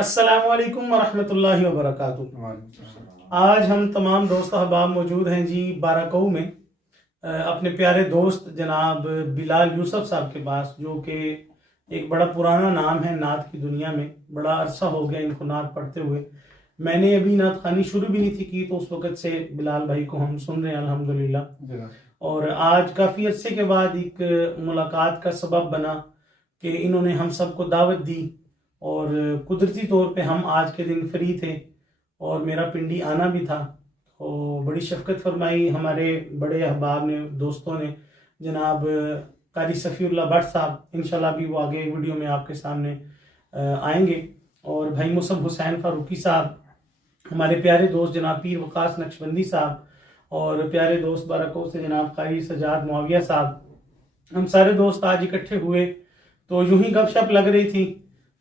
अस्सलाम वालेकुम वरहमतुल्लाहि वबरकातुहू। आज हम तमाम दोस्त अहबाब मौजूद हैं जी बाराकऊ में अपने प्यारे दोस्त जनाब बिलाल यूसुफ साहब के पास, जो कि एक बड़ा पुराना नाम है नात की दुनिया में। बड़ा अरसा हो गया इनको नात पढ़ते हुए। मैंने अभी नात खानी शुरू भी नहीं थी की, तो उस वक़्त से बिलाल भाई को हम सुन रहे हैं अल्हम्दुलिल्लाह। और आज काफ़ी अरसे के बाद एक मुलाकात का सबब बना कि इन्होंने हम सबको दावत दी, और कुदरती तौर पे हम आज के दिन फ्री थे और मेरा पिंडी आना भी था। तो बड़ी शफ़क़त फरमाई हमारे बड़े अहबाब ने, दोस्तों ने। जनाब कारी सफ़ीउल्लाह भट्ट साहब, इंशाल्लाह भी वो आगे वीडियो में आपके सामने आएंगे। और भाई मुसब हुसैन फ़ारूकी साहब, हमारे प्यारे दोस्त जनाब पीर वकास नक्शबंदी साहब, और प्यारे दोस्त बाराकऊ से जनाब कारी सजाद मुआविया साहब। हम सारे दोस्त आज इकट्ठे हुए तो यूं ही गपशप लग रही थी।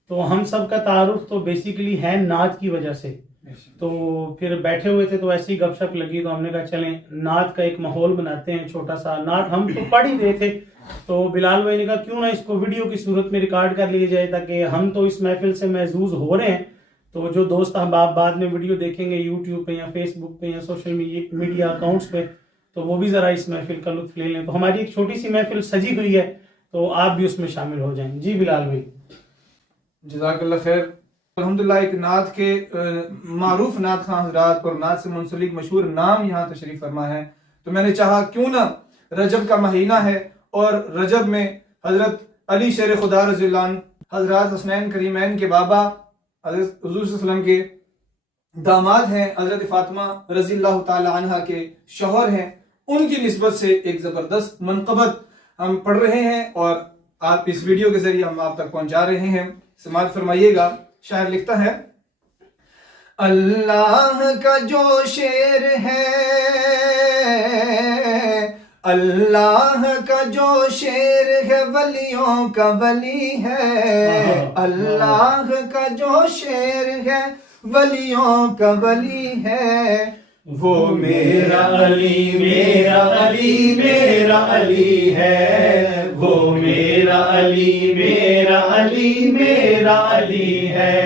तो हम सब का तारुफ तो बेसिकली है नात की वजह से। तो फिर बैठे हुए थे तो ऐसी गपशप लगी, तो हमने कहा चलें नात का एक माहौल बनाते हैं छोटा सा। नात हम तो पढ़ ही रहे थे, तो बिलाल भाई ने कहा क्यों ना इसको वीडियो की सूरत में रिकॉर्ड कर लिया जाए, ताकि हम तो इस महफिल से महजूज हो रहे हैं। तो जो दोस्त अहबाब बाद में वीडियो देखेंगे यूट्यूब पे या फेसबुक पे या सोशल मीडिया अकाउंट्स पे, तो वो भी ज़रा इस महफिल का लुत्फ ले लें। तो हमारी एक छोटी सी महफिल सजी हुई है, तो आप भी उसमें शामिल हो जाएं। जी बिलाल भाई। जज़ाकल्लाह खैर। अल्हम्दुलिल्लाह एक नात के मारूफ नात खां हजरात और नात से मुंसलिक मशहूर नाम यहाँ तशरीफ फरमा है, तो मैंने चाहा क्यों ना, रजब का महीना है और रजब में हजरत अली शेर खुदा रज़ियल्लाहु अन्हु, हजरत हसनैन करीमैन के बाबा, हजरत हुज़ूर सल्लल्लाहु अलैहि वसल्लम के दामाद हैं, हजरत फातिमा रज़ियल्लाहु ताला अन्हा के शौहर हैं, उनकी निस्बत से एक ज़बरदस्त मनक़बत हम पढ़ रहे हैं और आप इस वीडियो के जरिए हम आप तक पहुंचा रहे हैं। समाज फरमाइएगा। शायर लिखता है, अल्लाह का जो शेर है, अल्लाह का जो शेर है वलियों का वली है, अल्लाह का जो शेर है वलियों का वली है, वो मेरा अली मेरा अली मेरा अली है, वो मेरा अली मेरा अली मेरा अली है।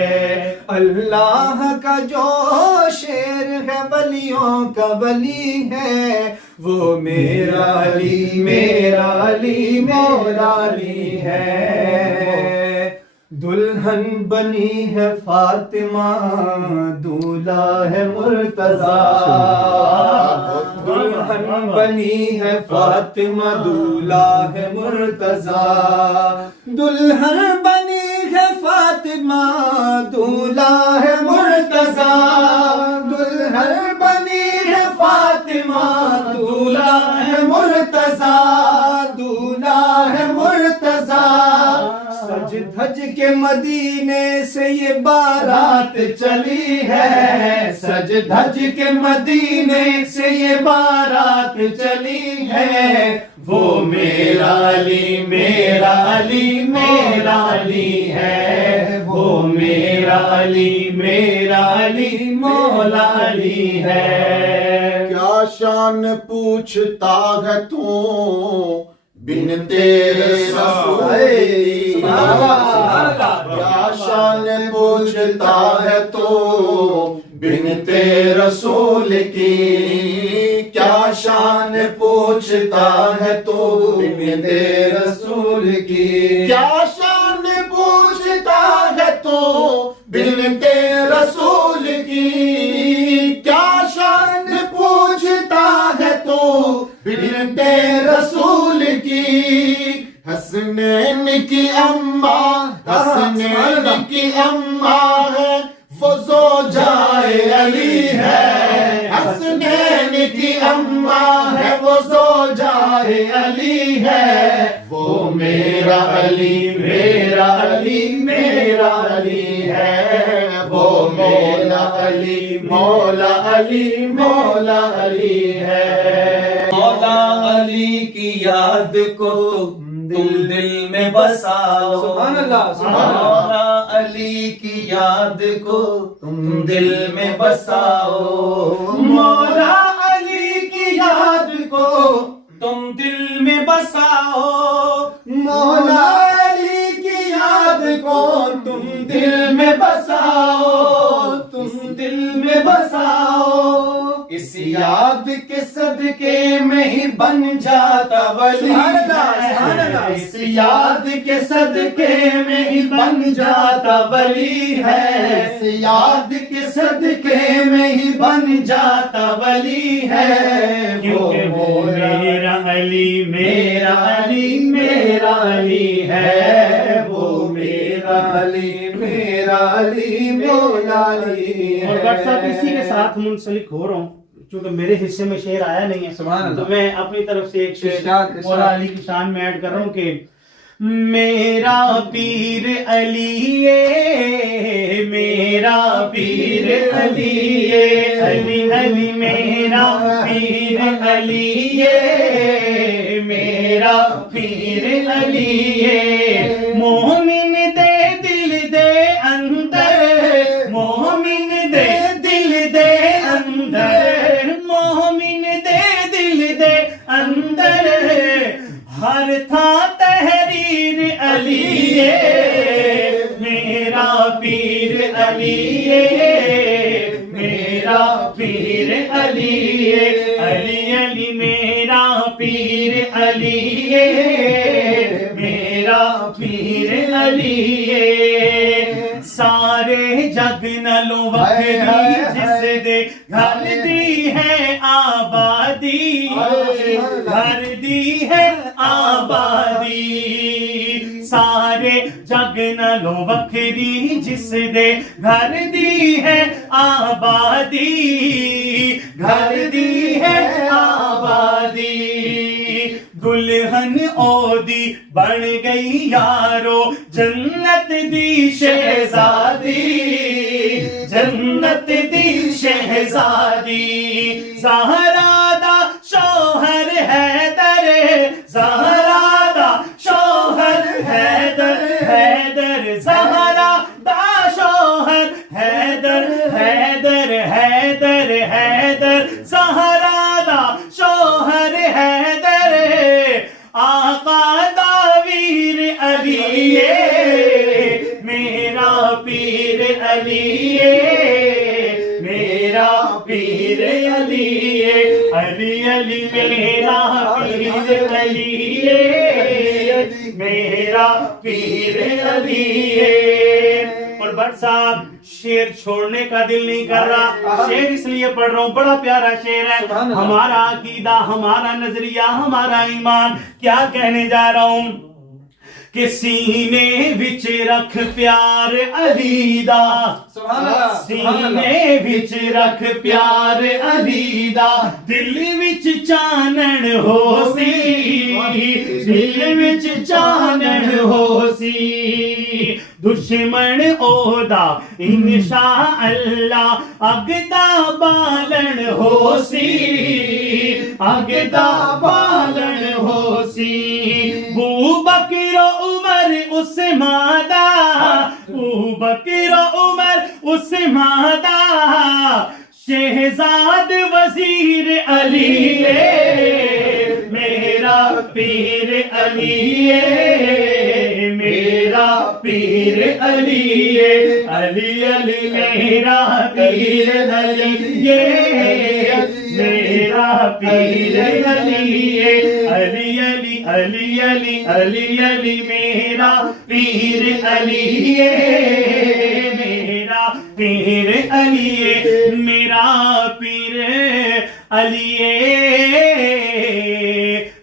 अल्लाह का जो शेर है वलियों का वली है, वो मेरा अली मेरा अली मेरा अली है। दुल्हन बनी है फातिमा, दूल्हा है मुर्तजा, दुल्हन बनी है फातिमा, दूल्हा है मुर्तजा, दुल्हन बनी है फातिमा, दूल्हा है मुर्तजा, दुल्हन बनी है फातिमा, दूल्हा है मुर्तजा, दूल्हा है मुर्तजा। सज धज के मदीने से ये बारात चली है, सज धज के मदीने से ये बारात चली है, वो मेरा अली मेरा अली मेरा अली है, वो मेरा अली मेरा अली मौला अली है। क्या शान पूछता है तू बिन तेरे रसूल की, क्या शान पूछता है तो बिन तेरे रसूल की, क्या शान पूछता है तो बिन तेरे रसूल की, क्या शान पूछता है तो बिन तेरे रसूल की, क्या शान पूछता है तो बिन तेरे रसूल की। हसनैन की अम्मा, हसनैन की अम्मा है वो ज़ौजाए अली है, हसनैन की अम्मा है वो ज़ौजाए अली है, वो मेरा अली मेरा अली मेरा अली है, वो मेरा अली मौला अली मौला अली है। मौला अली की याद को तुम दिल में बसाओ, सुभान अल्लाह, सुभान अल्लाह। मौला अली की याद को तुम दिल में बसाओ, मौला अली की याद को तुम दिल में बसाओ, मौला अली की याद को तुम दिल دل میں بساؤ، تم دل میں بساؤ، اس یاد کے صدقے میں ہی بن جاتا ولی ہے، اس یاد کے صدقے میں ہی بن جاتا ولی ہے، اس یاد کے صدقے میں ہی بن جاتا ولی ہے، کیونکہ وہ میرا علی میرا علی میرا علی ہے، وہ میرا علی میرا علی مولا علی ہے۔ اور ڈاکٹر صاحب اسی کے ساتھ منسلک ہو رہا ہوں، چونکہ میرے حصے میں شعر آیا نہیں ہے، سبحان اللہ، تو میں اپنی طرف سے ایک شعر ارشاد۔ مولا علی کی شان میں ایڈ کر رہا ہوں کہ میرا پیر علی ہے، میرا پیر علی ہے، علی علی میرا پیر علی ہے، میرا پیر علی ہے، مومن دے دل دے اندر، مومن دے دل دے اندر، مومن دے دل دے اندر، ہر تھا تحریر علی ہے، میرا پیر علی ہے، میرا پیر علی ہے، علی علی میرا پیر علی ہے، میرا پیر علی ہے، سارے جگ نالوں وکری جس دے گھر دی ہے آبادی، گھر دی ہے آبادی، سارے جگ نالوں وکری جس دے گھر دی ہے آبادی، گھر دی ہے آبادی، دلہن اودی بن گئی یارو جنت دی شہزادی، جنت دی شہزادی، زہرا دا شوہر حیدر، زہرا دا شوہر حیدر، حیدر زہرا دا شوہر حیدر، حیدر حیدر حیدر زہرا دا شوہر حیدر، آقا داویر علی ہے، میرا پیر علی ہے، میرا پیر علی ہے، علی علی میرا پیر علی ہے، میرا پیر علی ہے۔ اور بٹ صاحب شعر چھوڑنے کا دل نہیں کر رہا، شعر اس لیے پڑھ رہا ہوں، بڑا پیارا شعر ہے، ہمارا عقیدہ ہمارا نظریہ ہمارا ایمان، کیا کہنے جا رہا ہوں کہ سینے وچ رکھ پیار علی دا، سینے وچ رکھ پیار علی دا، دل وچ چانن ہو سی، دل وچ چانن ہو سی، دشمن اودا انشاءاللہ اگدا بالن ہو سی، اگدا بالن ہو سی، بو بکر عمر عثمان دا، بو بکر عمر عثمان دا، شہزاد وزیر علی ہے، میرا پیر علی ہے، میرا پیر علی ہے، علی علی میرا پیر علی ہے، میرا پیر علی ہے، علی علی علی علی علی علی میرا پیر علی ہے، میرا پیر علی ہے، میرا پیر علی ہے،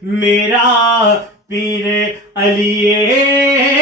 میرا پیر علی ہے،